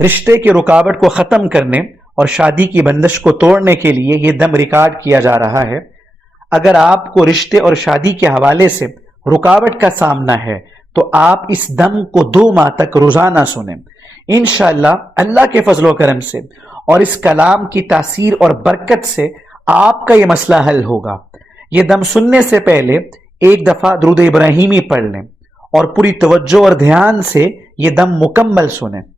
रिश्ते की रुकावट को ख़त्म करने और शादी की बंदिश को तोड़ने के लिए ये दम रिकॉर्ड किया जा रहा है। अगर आपको रिश्ते और शादी के हवाले से रुकावट का सामना है तो आप इस दम को 2 माह तक रोजाना सुने। इंशाअल्लाह अल्लाह के फजलो करम से और इस कलाम की तासीर और बरकत से आपका यह मसला हल होगा। यह दम सुनने से पहले एक दफा दुरूद इब्राहिमी पढ़ लें और पूरी तवज्जो और ध्यान से यह दम मुकम्मल सुने।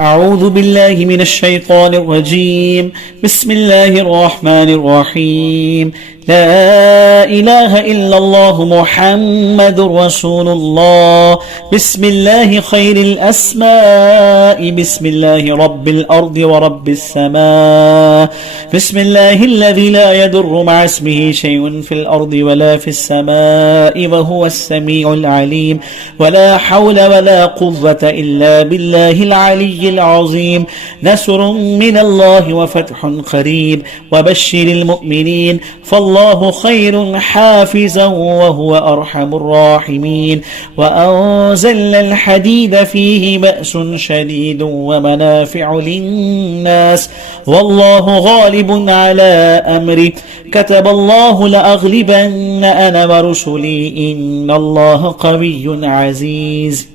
أعوذ بالله من الشيطان الرجيم بسم الله الرحمن الرحيم لا إله إلا الله محمد رسول الله بسم الله خير الأسماء بسم الله رب الأرض ورب السماء بسم الله الذي لا يضر مع اسمه شيء في الأرض ولا في السماء وهو السميع العليم ولا حول ولا قوة إلا بالله العلي العظيم نصر من الله وفتح قريب وبشر المؤمنين فالله خير حافظا وهو أرحم الراحمين وأنزلنا الحديد فيه بأس شديد ومنافع للناس والله غالب على أمره كتب الله لأغلبن أنا ورسلي إن الله قوي عزيز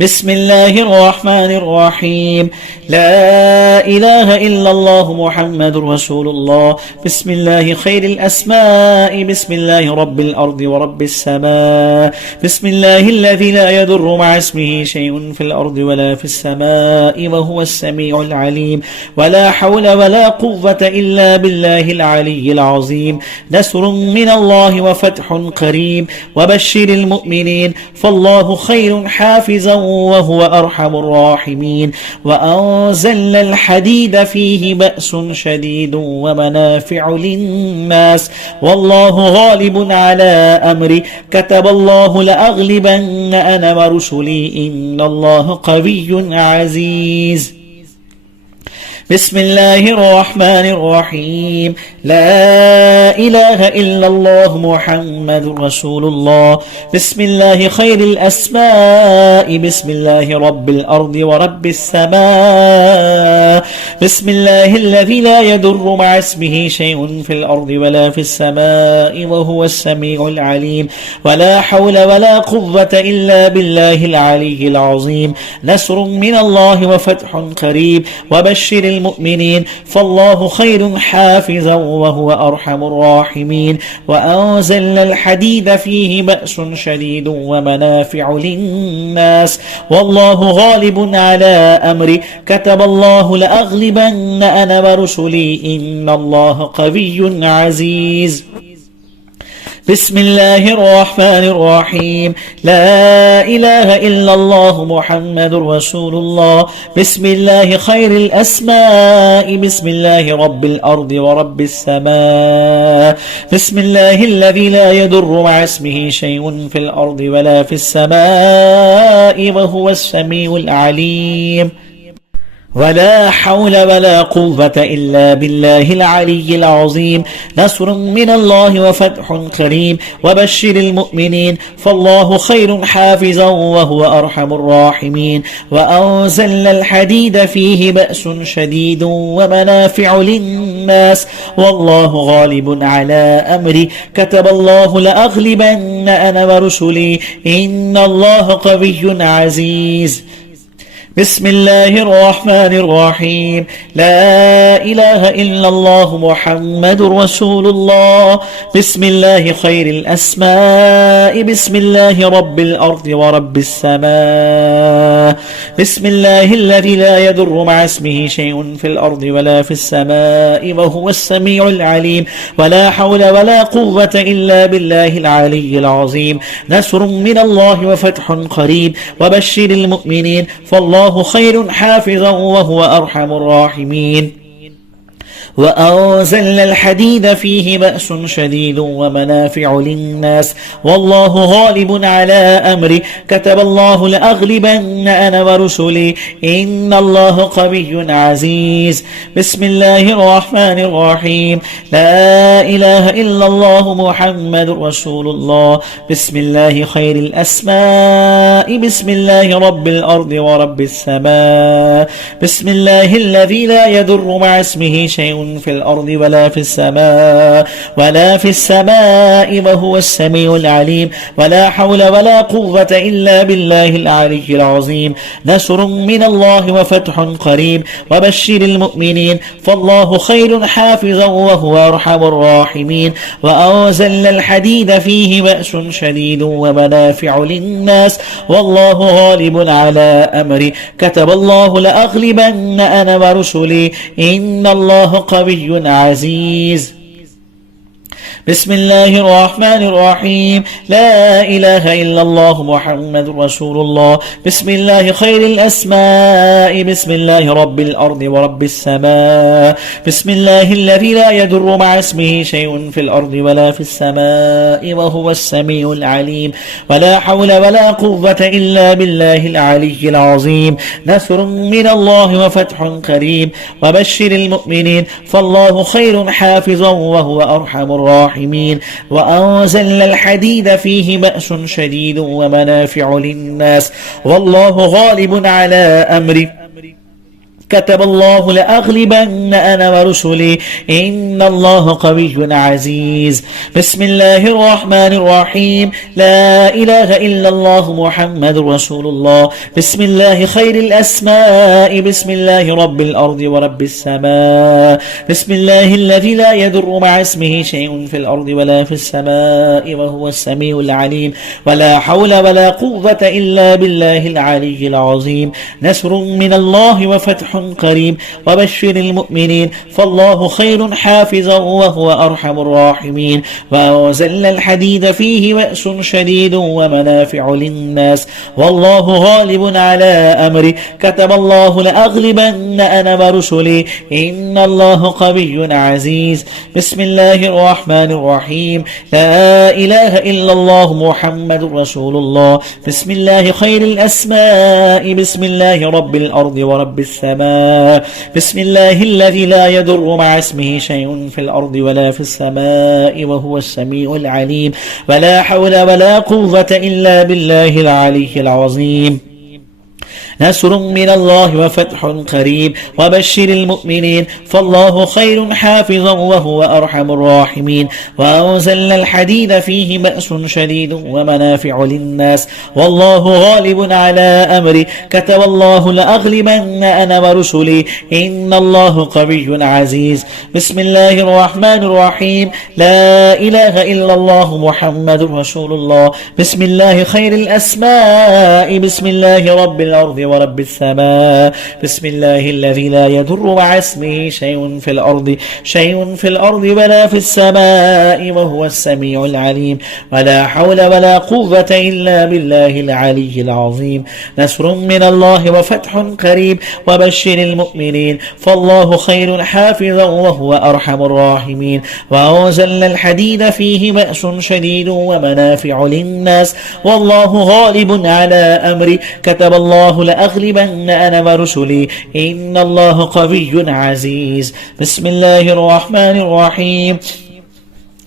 بسم الله الرحمن الرحيم لا إله إلا الله محمد رسول الله بسم الله خير الأسماء بسم الله رب الأرض ورب السماء بسم الله الذي لا يضر مع اسمه شيء في الأرض ولا في السماء وهو السميع العليم ولا حول ولا قوة إلا بالله العلي العظيم نصر من الله وفتح قريب وبشر المؤمنين فالله خير حافظا وهو أرحم الراحمين وأنزلنا الحديد فيه بأس شديد ومنافع للناس والله غالب على أمره كتب الله لأغلبن أنا ورسلي إن الله قوي عزيز بسم الله الرحمن الرحيم لا إله إلا الله محمد رسول الله بسم الله خير الأسماء بسم الله رب الأرض ورب السماء بسم الله الذي لا يضر مع اسمه شيء في الأرض ولا في السماء وهو السميع العليم ولا حول ولا قوة إلا بالله العلي العظيم نصر من الله وفتح قريب وبشر المؤمنين فالله خير حافظا وهو أرحم الراحمين وأنزلنا الحديد فيه بأس شديد ومنافع للناس والله غالب على أمره كتب الله لأغلبن أنا ورسلي إن الله قوي عزيز بسم الله الرحمن الرحيم لا إله إلا الله محمد رسول الله بسم الله خير الأسماء بسم الله رب الأرض ورب السماء بسم الله الذي لا يضر مع اسمه شيء في الأرض ولا في السماء وهو السميع العليم ولا حول ولا قوة إلا بالله العلي العظيم نصر من الله وفتح قريب وبشر المؤمنين فالله خير حافظا وهو أرحم الراحمين وأنزلنا الحديد فيه بأس شديد ومنافع للناس والله غالب على أمره كتب الله لأغلبن أنا ورسلي إن الله قوي عزيز بسم الله الرحمن الرحيم لا إله إلا الله محمد رسول الله بسم الله خير الأسماء بسم الله رب الأرض ورب السماء بسم الله الذي لا يضر مع اسمه شيء في الأرض ولا في السماء وهو السميع العليم ولا حول ولا قوة إلا بالله العلي العظيم نصر من الله وفتح قريب وبشر المؤمنين فالله خير حافظا وهو أرحم الراحمين وأنزلنا الحديد فيه بأس شديد ومنافع للناس والله غالب على أمره كتب الله لأغلبن أنا ورسلي إن الله قوي عزيز. بسم الله الرحمن الرحيم. لا إله إلا الله محمد رسول الله. بسم الله خير الأسماء. بسم الله رب الأرض ورب السماء. بسم الله الذي لا يضر مع اسمه شيء في الأرض ولا في السماء وهو السميع العليم. ولا حول ولا قوة إلا بالله العلي العظيم. نصر من الله وفتح قريب وبشر المؤمنين فالله خير حافظا وهو أرحم الراحمين. وأنزلنا الحديد فيه بأس شديد ومنافع للناس والله غالب على أمره كتب الله لأغلبن أنا ورسلي إن الله قوي عزيز. بسم الله الرحمن الرحيم. لا إله إلا الله محمد رسول الله. بسم الله خير الأسماء. بسم الله رب الأرض ورب السماء. بسم الله الذي لا يضر مع اسمه شيء في الأرض ولا في السماء وهو السميع العليم. ولا حول ولا قوة إلا بالله العلي العظيم. نصر من الله وفتح قريب وبشر المؤمنين فالله خير حافظا وهو أرحم الراحمين. وأنزلنا الحديد فيه بأس شديد ومنافع للناس والله غالب على أمره كتب الله لأغلبن أنا ورسلي إن الله قوي عزيز. بسم الله الرحمن الرحيم. لا إله إلا الله محمد رسول الله. بسم الله خير الأسماء. بسم الله رب الأرض ورب السماء. بسم الله الذي لا يضر مع اسمه شيء في الأرض ولا في السماء وهو السميع العليم. ولا حول ولا قوة إلا بالله العلي العظيم. نصر من الله وفتح قريب وبشر المؤمنين فالله خير حافظا وهو أرحم الراحمين. وأنزلنا الحديد فيه بأس شديد ومنافع للناس والله غالب على أمره كتب الله لأغلبن أنا ورسلي إن الله قوي عزيز. بسم الله الرحمن الرحيم. لا إله إلا الله محمد رسول الله. بسم الله خير الأسماء. بسم الله رب الأرض ورب السماء. بسم الله الذي لا يضر مع اسمه شيء في الأرض ولا في السماء وهو السميع العليم. ولا حول ولا قوة إلا بالله العلي العظيم. نصر من الله وفتح قريب وبشر المؤمنين فالله خير حافظا وهو أرحم الراحمين. وأنزلنا الحديد فيه بأس شديد ومنافع للناس والله غالب على أمره كتب الله لأغلبن أنا ورسلي إن الله قوي عزيز. بسم الله الرحمن الرحيم. لا إله إلا الله محمد رسول الله. بسم الله خير الأسماء. بسم الله رب الأرض ورب السماء. بسم الله الذي لا يضر مع اسمه شيء في الأرض ولا في السماء وهو السميع العليم. ولا حول ولا قوة إلا بالله العلي العظيم. نصر من الله وفتح قريب وبشر المؤمنين فالله خير حافظا وهو أرحم الراحمين. وأنزلنا الحديد فيه بأس شديد ومنافع للناس والله غالب على أمره كتب الله لأغلبن أنا ورسلي إن الله قوي عزيز. بسم الله الرحمن الرحيم.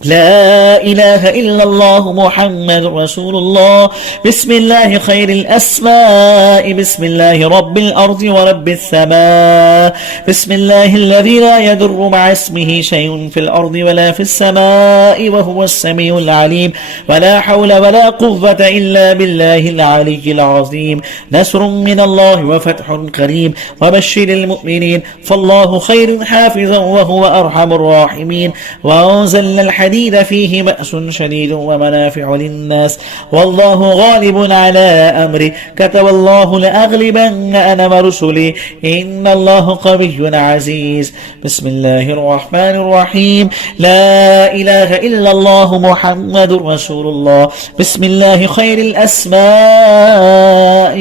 لا إله إلا الله محمد رسول الله. بسم الله خير الأسماء. بسم الله رب الأرض ورب السماء. بسم الله الذي لا يضر مع اسمه شيء في الأرض ولا في السماء وهو السميع العليم. ولا حول ولا قوة إلا بالله العلي العظيم. نصر من الله وفتح قريب وبشر المؤمنين فالله خير حافظا وهو أرحم الراحمين. وأنزلنا الحديد فيه بأس شديد ومنافع للناس والله غالب على أمره كتب الله لأغلبن أنا ورسلي إن الله قوي عزيز. بسم الله الرحمن الرحيم. لا إله إلا الله محمد رسول الله. بسم الله خير الأسماء.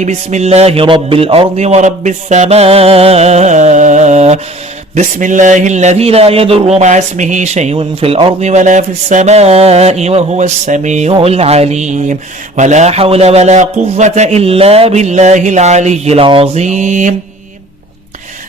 بسم الله رب الأرض ورب السماء. بسم الله الذي لا يضر مع اسمه شيء في الأرض ولا في السماء وهو السميع العليم. ولا حول ولا قوة إلا بالله العلي العظيم.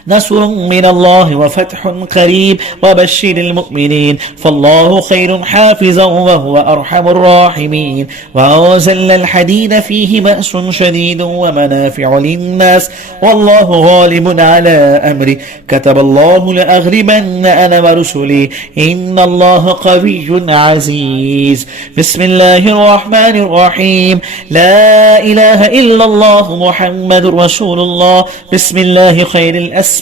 نصر من الله وفتح قريب وبشر المؤمنين فالله خير حافظا وهو أرحم الراحمين. وأنزلنا الحديد فيه بأس شديد ومنافع للناس والله غالب على أمره كتب الله لأغلبن أنا ورسلي إن الله قوي عزيز. بسم الله الرحمن الرحيم. لا إله إلا الله محمد رسول الله. بسم الله خير الأسماء.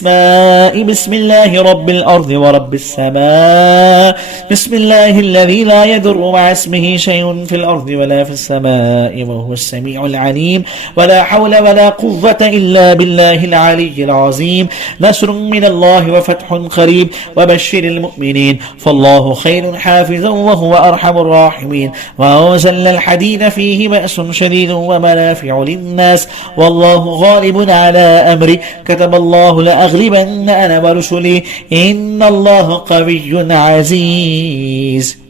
بسم الله رب الأرض ورب السماء. بسم الله الذي لا يضر مع اسمه شيء في الأرض ولا في السماء وهو السميع العليم. ولا حول ولا قوة إلا بالله العلي العظيم. نصر من الله وفتح قريب وبشر المؤمنين فالله خير حافظا وهو أرحم الراحمين. وأنزلنا الحديد فيه بأس شديد ومنافع للناس والله غالب على أمره كتب الله لأغلبن أنا ورسلي إن الله قوي عزيز.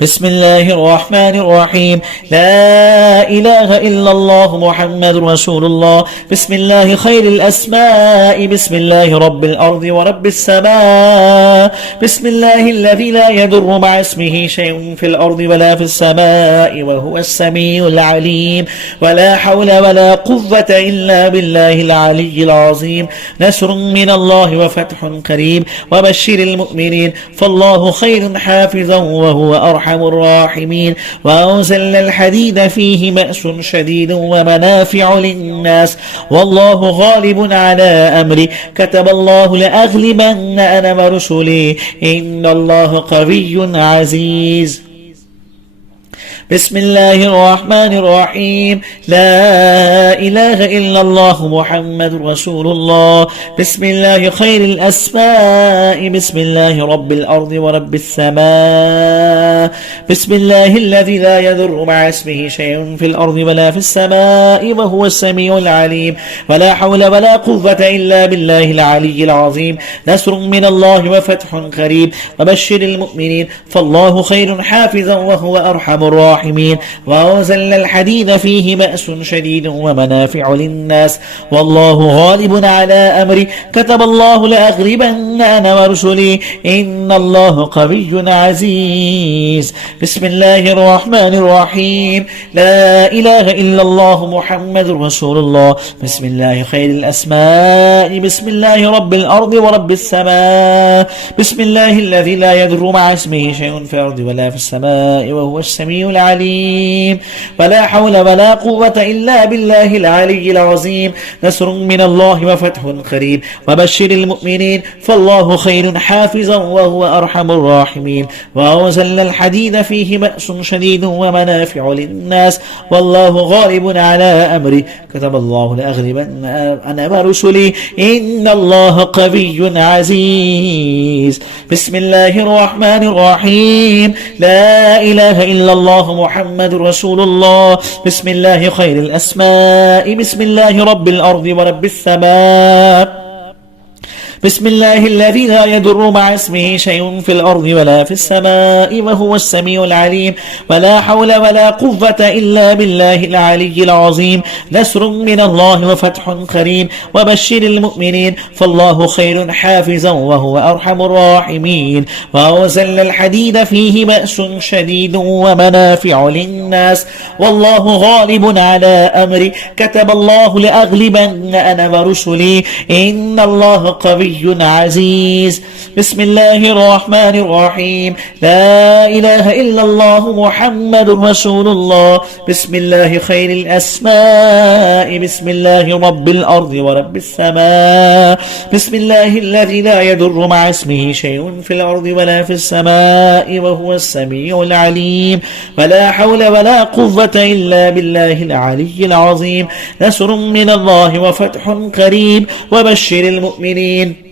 بسم الله الرحمن الرحيم. لا إله إلا الله محمد رسول الله. بسم الله خير الأسماء. بسم الله رب الأرض ورب السماء. بسم الله الذي لا يضر مع اسمه شيء في الأرض ولا في السماء وهو السميع العليم. ولا حول ولا قوة إلا بالله العلي العظيم. نصر من الله وفتح قريب وبشر المؤمنين فالله خير حافظا وهو أرحم الراحمين. وأنزلنا الحديد فيه بأس شديد ومنافع للناس والله غالب على أمره كتب الله لأغلبن أنا ورسلي إن الله قوي عزيز. بسم الله الرحمن الرحيم. لا إله إلا الله محمد رسول الله. بسم الله خير الأسماء. بسم الله رب الأرض ورب السماء. بسم الله الذي لا يضر مع اسمه شيء في الأرض ولا في السماء وهو السميع العليم. ولا حول ولا قوة إلا بالله العلي العظيم. نصر من الله وفتح قريب وبشر المؤمنين فالله خير حافظا وهو أرحم الراحمين. وأنزلنا الحديد فيه بأس شديد ومنافع للناس والله غالب على أمره كتب الله لأغلبن أنا ورسلي إن الله قوي عزيز. بسم الله الرحمن الرحيم. لا إله إلا الله محمد رسول الله. بسم الله خير الأسماء. بسم الله رب الأرض ورب السماء. بسم الله الذي لا يضر مع اسمه شيء في الأرض ولا في السماء وهو السميع العليم. ولا حول ولا قوة إلا بالله العلي العظيم. نصر من الله وفتح قريب وبشر المؤمنين فالله خير حافظا وهو أرحم الراحمين. وأنزلنا الحديد فيه بأس شديد ومنافع للناس والله غالب على أمره كتب الله لأغلبن أنا ورسلي إن الله قوي عزيز. بسم الله الرحمن الرحيم. لا إله إلا الله محمد رسول الله. بسم الله خير الأسماء. بسم الله رب الأرض ورب السماء. بسم الله الذي لا يضر مع اسمه شيء في الأرض ولا في السماء وهو السميع العليم. ولا حول ولا قوة إلا بالله العلي العظيم. نصر من الله وفتح قريب وبشر المؤمنين فالله خير حافظا وهو أرحم الراحمين. وأنزلنا الحديد فيه بأس شديد ومنافع للناس والله غالب على أمره كتب الله لأغلبن أنا ورسلي إن الله قوي عزيز. بسم الله الرحمن الرحيم. لا إله إلا الله محمد رسول الله. بسم الله خير الأسماء. بسم الله رب الأرض ورب السماء. بسم الله الذي لا يضر مع اسمه شيء في الأرض ولا في السماء وهو السميع العليم. ولا حول ولا قوة إلا بالله العلي العظيم. نصر من الله وفتح قريب وبشر المؤمنين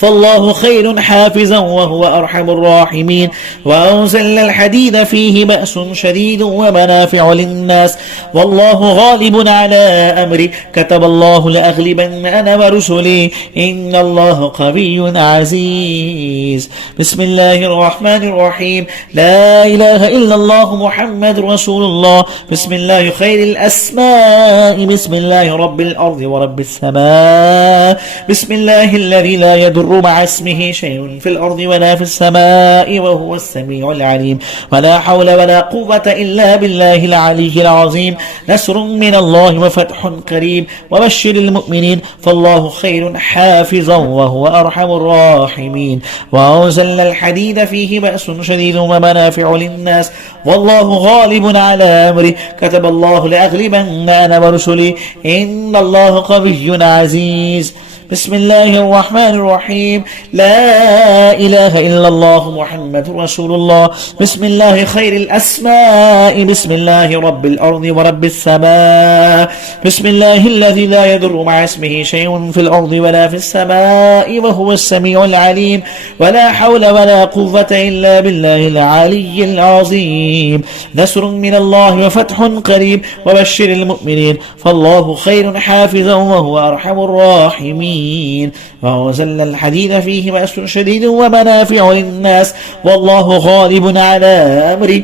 فالله خير حافظا وهو أرحم الراحمين. وأنزلنا الحديد فيه بأس شديد ومنافع للناس والله غالب على أمره كتب الله لأغلبن أنا ورسلي إن الله قوي عزيز. بسم الله الرحمن الرحيم. لا إله إلا الله محمد رسول الله. بسم الله خير الأسماء. بسم الله رب الأرض ورب السماء. بسم الله الذي لا يضر مع اسمه شيء في الأرض ولا في السماء وهو السميع العليم. ولا حول ولا قوة إلا بالله العلي العظيم. نصر من الله وفتح قريب وبشر المؤمنين فالله خير حافظا وهو أرحم الراحمين. وأنزلنا الحديد فيه بأس شديد ومنافع للناس والله غالب على أمره كتب الله لأغلبن أنا ورسلي إن الله قوي عزيز. بسم الله الرحمن الرحيم. لا إله إلا الله محمد رسول الله. بسم الله خير الأسماء. بسم الله رب الأرض ورب السماء. بسم الله الذي لا يضر مع اسمه شيء في الأرض ولا في السماء وهو السميع العليم. ولا حول ولا قوة إلا بالله العلي العظيم. نصر من الله وفتح قريب وبشر المؤمنين فالله خير حافظا وهو أرحم الراحمين. وأنزلنا الحديد فيه بأس شديد ومنافع للناس والله غالب على أمره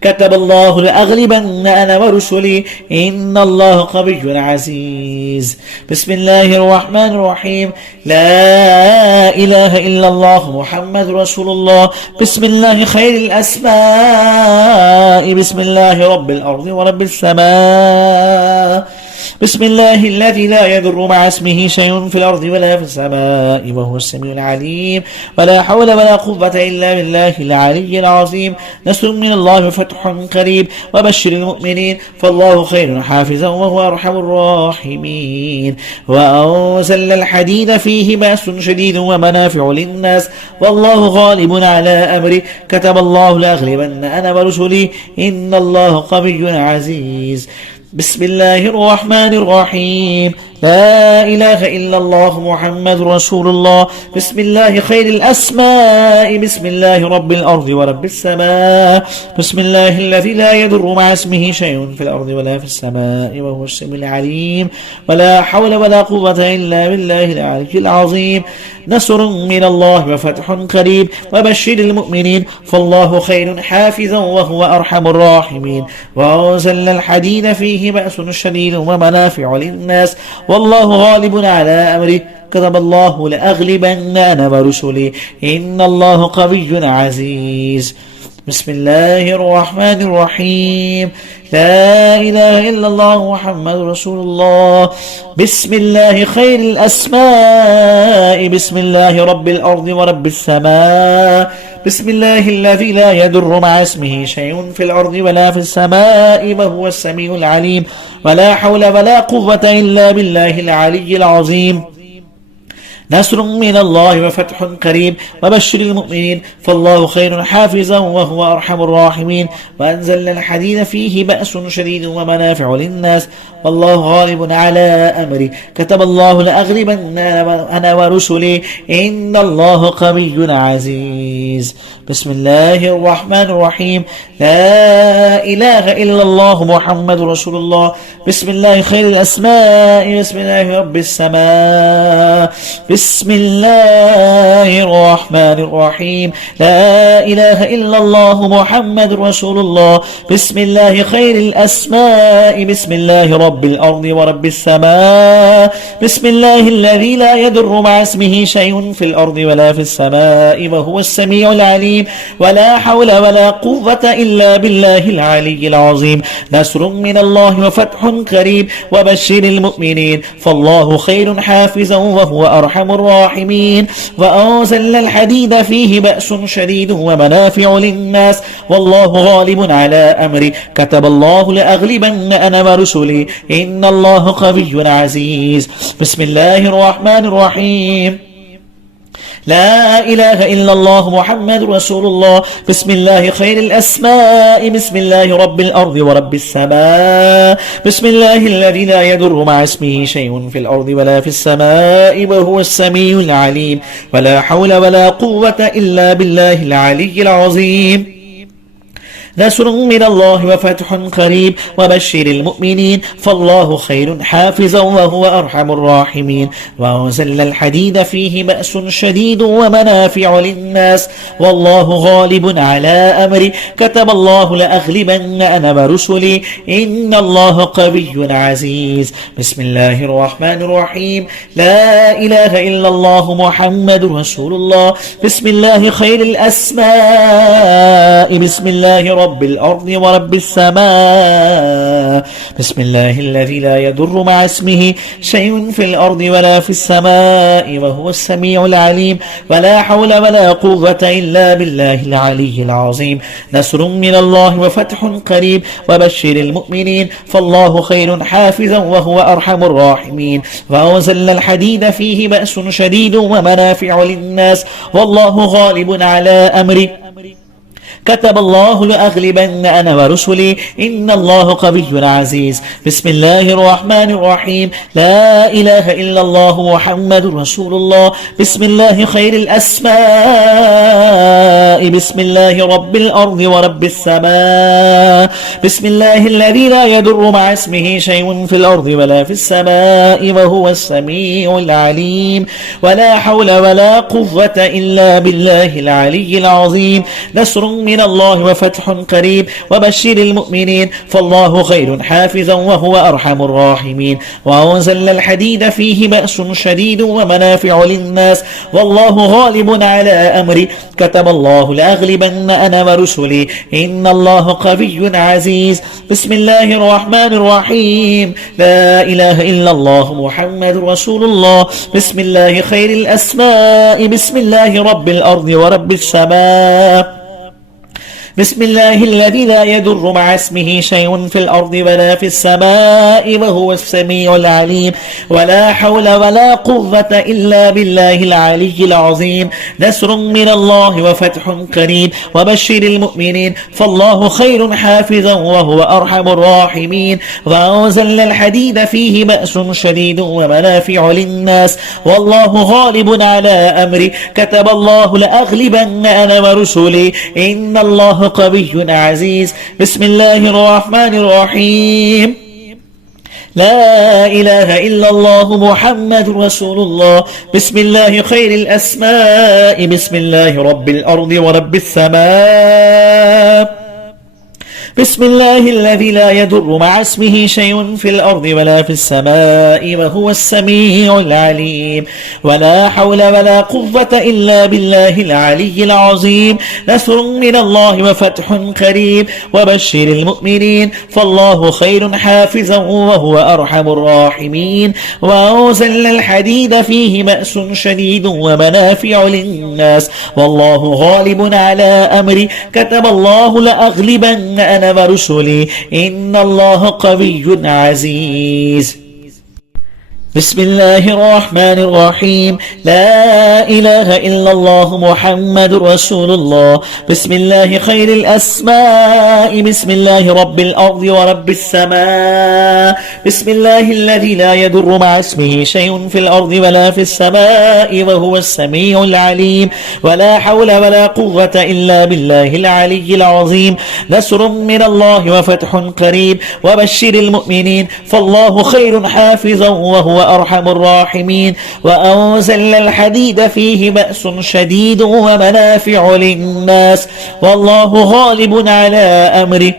كتب الله لأغلبن أنا ورسلي إن الله قوي عزيز. بسم الله الرحمن الرحيم. لا إله إلا الله محمد رسول الله. بسم الله خير الأسماء. بسم الله رب الأرض ورب السماء. بسم الله الذي لا يضر مع اسمه شيء في الأرض ولا في السماء وهو السميع العليم. ولا حول ولا قوة إلا بالله العلي العظيم. نصر من الله وفتح قريب وبشر المؤمنين فالله خير حافظا وهو أرحم الراحمين. وأنزلنا الحديد فيه بأس شديد ومنافع للناس والله غالب على أمره كتب الله لأغلبن أنا ورسلي إن الله قوي عزيز. بسم الله الرحمن الرحيم. لا إله إلا الله محمد رسول الله. بسم الله خير الأسماء. بسم الله رب الأرض ورب السماء. بسم الله الذي لا يضر مع اسمه شيء في الأرض ولا في السماء وهو السميع العليم. ولا حول ولا قوة إلا بالله العلي العظيم. نصر من الله وفتح قريب وبشر المؤمنين فالله خير حافظا وهو أرحم الراحمين. وأنزلنا الحديد فيه بأس شديد ومنافع للناس والله غالب على أمره كتب الله لأغلبن أنا ورسلي إن الله قوي عزيز. بسم الله الرحمن الرحيم. لا إله إلا الله محمد رسول الله. بسم الله خير الأسماء. بسم الله رب الأرض ورب السماء. بسم الله الذي لا يضر مع اسمه شيء في الأرض ولا في السماء وهو السميع العليم. ولا حول ولا قوة إلا بالله العلي العظيم. نصر من الله وفتح قريب وبشر المؤمنين فالله خير حافظا وهو أرحم الراحمين. وأنزلنا الحديد فيه بأس شديد ومنافع للناس والله غالب على أمره كتب الله لأغلبن أنا ورسلي إن الله قوي عزيز. بسم الله الرحمن الرحيم. لا إله إلا الله محمد رسول الله. بسم الله خير الأسماء. بسم الله رب السماء. بسم الله الرحمن الرحيم. لا إله إلا الله محمد رسول الله. بسم الله خير الأسماء. بسم الله رب الأرض ورب السماء. بسم الله الذي لا يضر مع اسمه شيء في الأرض ولا في السماء وهو السميع العليم. ولا حول ولا قوة إلا بالله العلي العظيم. نصر من الله وفتح قريب وبشر المؤمنين فالله خير حافظا وهو أرحم الراحمين. وأنزلنا الحديد فيه بأس شديد ومنافع للناس والله غالب على أمره كتب الله لأغلبن أنا ورسلي إن الله قوي عزيز. بسم الله الرحمن الرحيم. لا إله إلا الله محمد رسول الله بسم الله خير الأسماء بسم الله رب الأرض ورب السماء بسم الله الذي لا يضر مع اسمه شيء في الأرض ولا في السماء وهو السميع العليم ولا حول ولا قوة إلا بالله العلي العظيم نصر من الله وفتح قريب وبشر المؤمنين فالله خير حافظا وهو أرحم الراحمين وأنزلنا الحديد فيه بأس شديد ومنافع للناس والله غالب على أمري كتب الله لأغلبن أنا ورسلي إن الله قوي عزيز بسم الله الرحمن الرحيم لا إله إلا الله محمد رسول الله بسم الله خير الأسماء بسم الله رب الأرض ورب السماء بسم الله الذي لا يضر مع اسمه شيء في الأرض ولا في السماء وهو السميع العليم ولا حول ولا قوة إلا بالله العلي العظيم نصر من الله وفتح قريب وبشر المؤمنين فالله خير حافظا وهو أرحم الراحمين وأنزلنا الحديد فيه بأس شديد ومنافع للناس والله غالب على أمره كتب الله لأغلبن أنا ورسلي إن الله قوي عزيز بسم الله الرحمن الرحيم لا إله إلا الله محمد رسول الله بسم الله خير الأسماء بسم الله رب الأرض ورب السماء بسم الله الذي لا يضر مع اسمه شيء في الأرض ولا في السماء وهو السميع العليم ولا حول ولا قوة إلا بالله العلي العظيم نصر من الله وفتح قريب وبشر المؤمنين فالله خير حافظا وهو أرحم الراحمين وأنزلنا الحديد فيه بأس شديد ومنافع للناس والله غالب على أمري كتب الله لأغلبن أنا ورسلي إن الله قوي عزيز بسم الله الرحمن الرحيم لا إله إلا الله محمد رسول الله بسم الله خير الأسماء بسم الله رب الأرض ورب السماء بسم الله الذي لا يضر مع اسمه شيء في الأرض ولا في السماء وهو السميع العليم ولا حول ولا قوة إلا بالله العلي العظيم نصر من الله وفتح قريب وبشر المؤمنين فالله خير حافظا وهو أرحم الراحمين وأنزلنا الحديد فيه بأس شديد ومنافع للناس والله غالب على أمري كتب الله لأغلبن أنا ورسلي إن الله قوي عزيز بسم الله الرحمن الرحيم لا إله إلا الله محمد رسول الله بسم الله خير الأسماء بسم الله رب الأرض ورب السماء بسم الله الذي لا يضر مع اسمه شيء في الأرض ولا في السماء وهو السميع العليم ولا حول ولا قوة إلا بالله العلي العظيم نصر من الله وفتح قريب وبشر المؤمنين فالله خير حافظا وهو أرحم الراحمين وأنزلنا الحديد فيه بأس شديد ومنافع للناس والله غالب على أمري كتب الله لأغلبن أنا ورسلي إن الله قوي عزيز بسم الله الرحمن الرحيم لا إله إلا الله محمد رسول الله بسم الله خير الأسماء بسم الله رب الأرض ورب السماء بسم الله الذي لا يضر مع اسمه شيء في الأرض ولا في السماء وهو السميع العليم ولا حول ولا قوة إلا بالله العلي العظيم نصر من الله وفتح قريب وبشر المؤمنين فالله خير حافظا وهو أرحم الراحمين وأنزلنا الحديد فيه بأس شديد ومنافع للناس والله غالب على أمره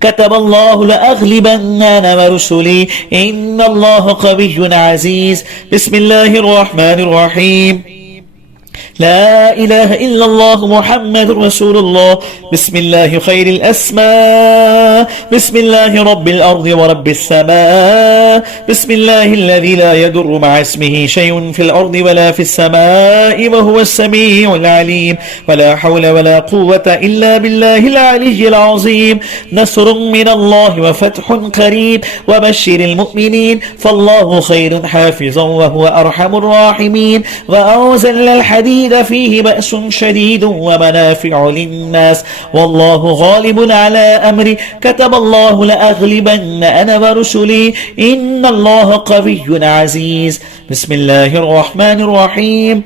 كتب الله لأغلبن أنا ورسلي إن الله قوي عزيز بسم الله الرحمن الرحيم لا إله إلا الله محمد رسول الله. بسم الله خير الأسماء. بسم الله رب الأرض ورب السماء. بسم الله الذي لا يضر مع اسمه شيء في الأرض ولا في السماء وهو السميع العليم. ولا حول ولا قوة إلا بالله العلي العظيم. نصر من الله وفتح قريب وبشر المؤمنين فالله خير حافظا وهو أرحم الراحمين. وأنزل الحديد فيه بأس شديد ومنافع للناس والله غالب على أمري كتب الله لأغلبن أنا ورسلي إن الله قوي عزيز. بسم الله الرحمن الرحيم.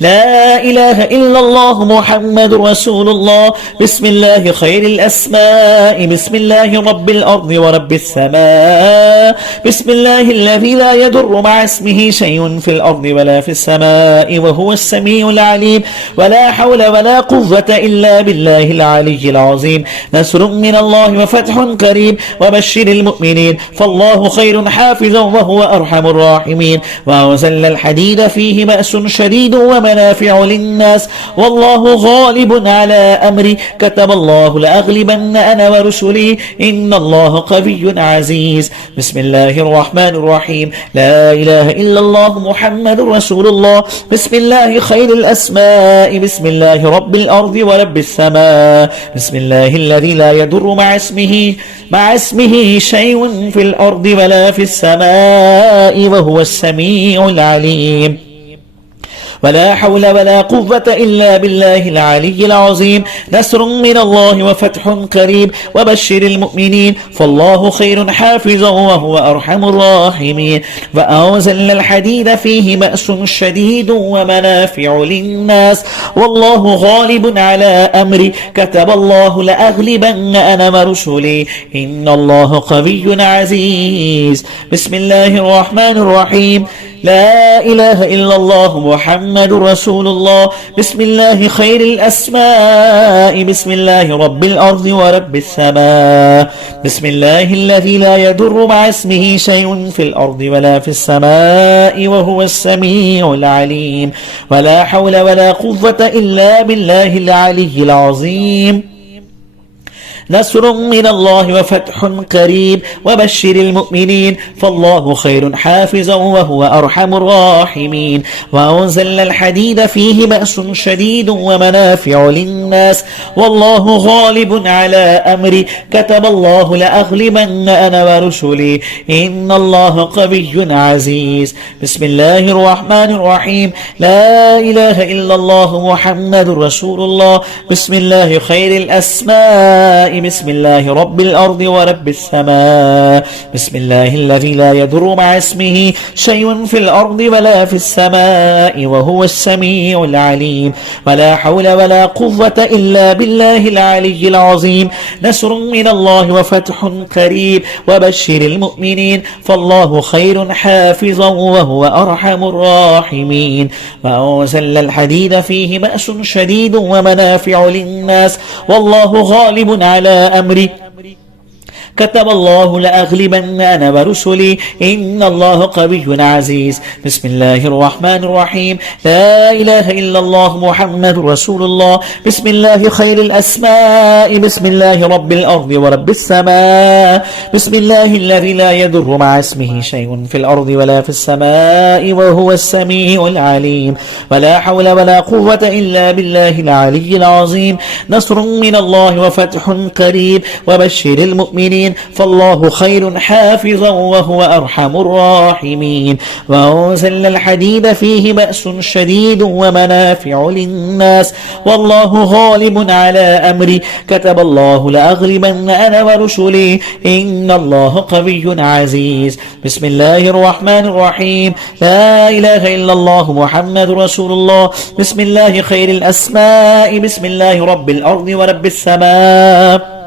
لا إله إلا الله محمد رسول الله. بسم الله خير الأسماء. بسم الله رب الأرض ورب السماء. بسم الله الذي لا يضر مع اسمه شيء في الأرض ولا في السماء وهو السميع العليم. ولا حول ولا قوة إلا بالله العلي العظيم. نصر من الله وفتح قريب وبشر المؤمنين فالله خير حافظا وهو أرحم الراحمين. وأنزل الحديد فيه بأس شديد ومنافع للناس والله غالب على أمري كتب الله لأغلبن أنا ورسلي إن الله قوي عزيز. بسم الله الرحمن الرحيم. لا إله إلا الله محمد رسول الله. بسم الله خير الأسماء. بسم الله رب الأرض ورب السماء. بسم الله الذي لا يضر مع اسمه شيء في الأرض ولا في السماء وهو السميع العليم. ولا حول ولا قوة إلا بالله العلي العظيم. نصر من الله وفتح قريب وبشر المؤمنين فالله خير حافظا وهو أرحم الراحمين. وأنزل الحديد فيه بأس شديد ومنافع للناس والله غالب على أمري كتب الله لأغلبن أنا ورسلي إن الله قوي عزيز. بسم الله الرحمن الرحيم. لا إله إلا الله محمد رسول الله. بسم الله خير الأسماء. بسم الله رب الأرض ورب السماء. بسم الله الذي لا يضر مع اسمه شيء في الأرض ولا في السماء وهو السميع العليم. ولا حول ولا قوة إلا بالله العلي العظيم. نصر من الله وفتح قريب وبشر المؤمنين فالله خير حافظا وهو أرحم الراحمين. وأنزل الحديد فيه بأس شديد ومنافع للناس والله غالب على أمري كتب الله لأغلبن أنا ورسلي إن الله قوي عزيز. بسم الله الرحمن الرحيم. لا إله إلا الله محمد رسول الله. بسم الله خير الأسماء. بسم الله رب الأرض ورب السماء. بسم الله الذي لا يضر مع اسمه شيء في الأرض ولا في السماء وهو السميع العليم. ولا حول ولا قوة إلا بالله العلي العظيم. نصر من الله وفتح قريب وبشر المؤمنين فالله خير حافظا وهو أرحم الراحمين. وأنزل الحديد فيه بأس شديد ومنافع للناس والله غالب على أمري كتب الله لأغلبن أنا ورسلي إن الله قوي عزيز. بسم الله الرحمن الرحيم. لا إله إلا الله محمد رسول الله. بسم الله خير الأسماء. بسم الله رب الأرض ورب السماء. بسم الله الذي لا يضر مع اسمه شيء في الأرض ولا في السماء وهو السميع العليم. ولا حول ولا قوة إلا بالله العلي العظيم. نصر من الله وفتح قريب وبشر المؤمنين فالله خير حافظا وهو أرحم الراحمين. وأنزل الحديد فيه بأس شديد ومنافع للناس والله غالب على أمري كتب الله لأغلبن أنا ورسلي إن الله قوي عزيز. بسم الله الرحمن الرحيم. لا إله إلا الله محمد رسول الله. بسم الله خير الأسماء. بسم الله رب الأرض ورب السماء.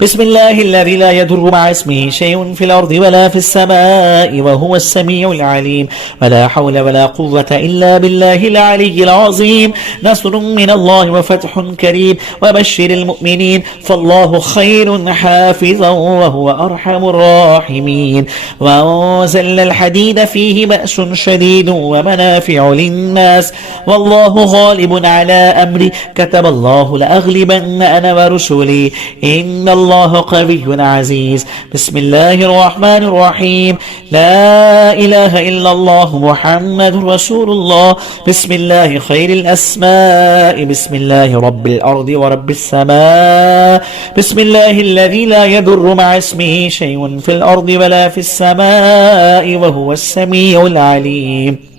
بسم الله الذي لا يضر مع اسمه شيء في الأرض ولا في السماء وهو السميع العليم. ولا حول ولا قوة إلا بالله العلي العظيم. نصر من الله وفتح كريم وبشر المؤمنين فالله خير حافظا وهو أرحم الراحمين. وأنزلنا الحديد فيه بأس شديد ومنافع للناس والله غالب على أمري كتب الله لأغلبن أنا ورسلي إن الله قوي عزيز. بسم الله الرحمن الرحيم. لا إله إلا الله محمد رسول الله. بسم الله خير الأسماء. بسم الله رب الأرض ورب السماء. بسم الله الذي لا يضر مع اسمه شيء في الأرض ولا في السماء وهو السميع العليم.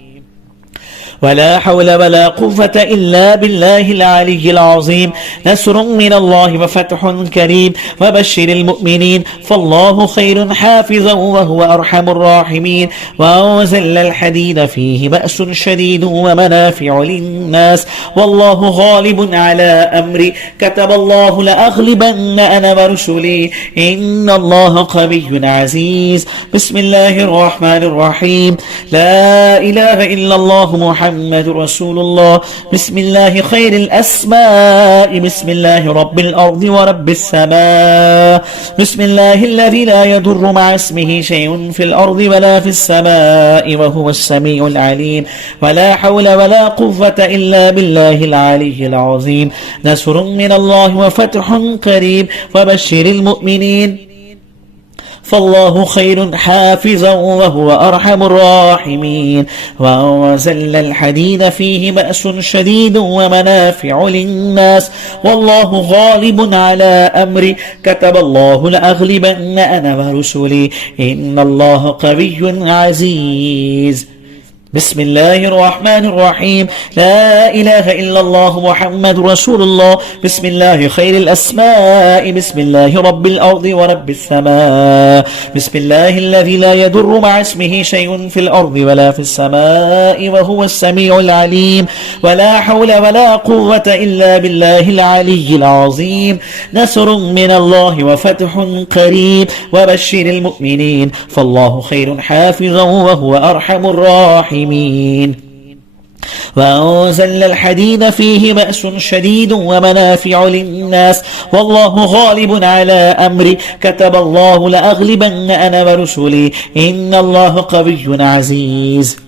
ولا حول ولا قوة إلا بالله العلي العظيم. نصر من الله وفتح كريم وبشر المؤمنين فالله خير حافظا وهو أرحم الراحمين. وأنزلنا الحديد فيه بأس شديد ومنافع للناس والله غالب على أمري كتب الله لأغلبن أنا ورسلي إن الله قوي عزيز. بسم الله الرحمن الرحيم. لا إله إلا الله محمد رسول الله. بسم الله خير الأسماء. بسم الله رب الأرض ورب السماء. بسم الله الذي لا يضر مع اسمه شيء في الأرض ولا في السماء وهو السميع العليم. ولا حول ولا قوة إلا بالله العلي العظيم. نصر من الله وفتح قريب وبشر المؤمنين فالله خير حافظا وهو أرحم الراحمين. وأنزلنا الحديد فيه بأس شديد ومنافع للناس والله غالب على أمري كتب الله لأغلبن أنا ورسلي إن الله قوي عزيز. بسم الله الرحمن الرحيم. لا إله إلا الله محمد رسول الله. بسم الله خير الأسماء. بسم الله رب الأرض ورب السماء. بسم الله الذي لا يضر مع اسمه شيء في الأرض ولا في السماء وهو السميع العليم. ولا حول ولا قوة إلا بالله العلي العظيم. نصر من الله وفتح قريب وبشر المؤمنين فالله خير حافظا وهو أرحم الراحمين. وأنزلنا الحديد فيه بأس شديد ومنافع للناس والله غالب على أمري كتب الله لأغلبن أنا ورسلي إن الله قوي عزيز.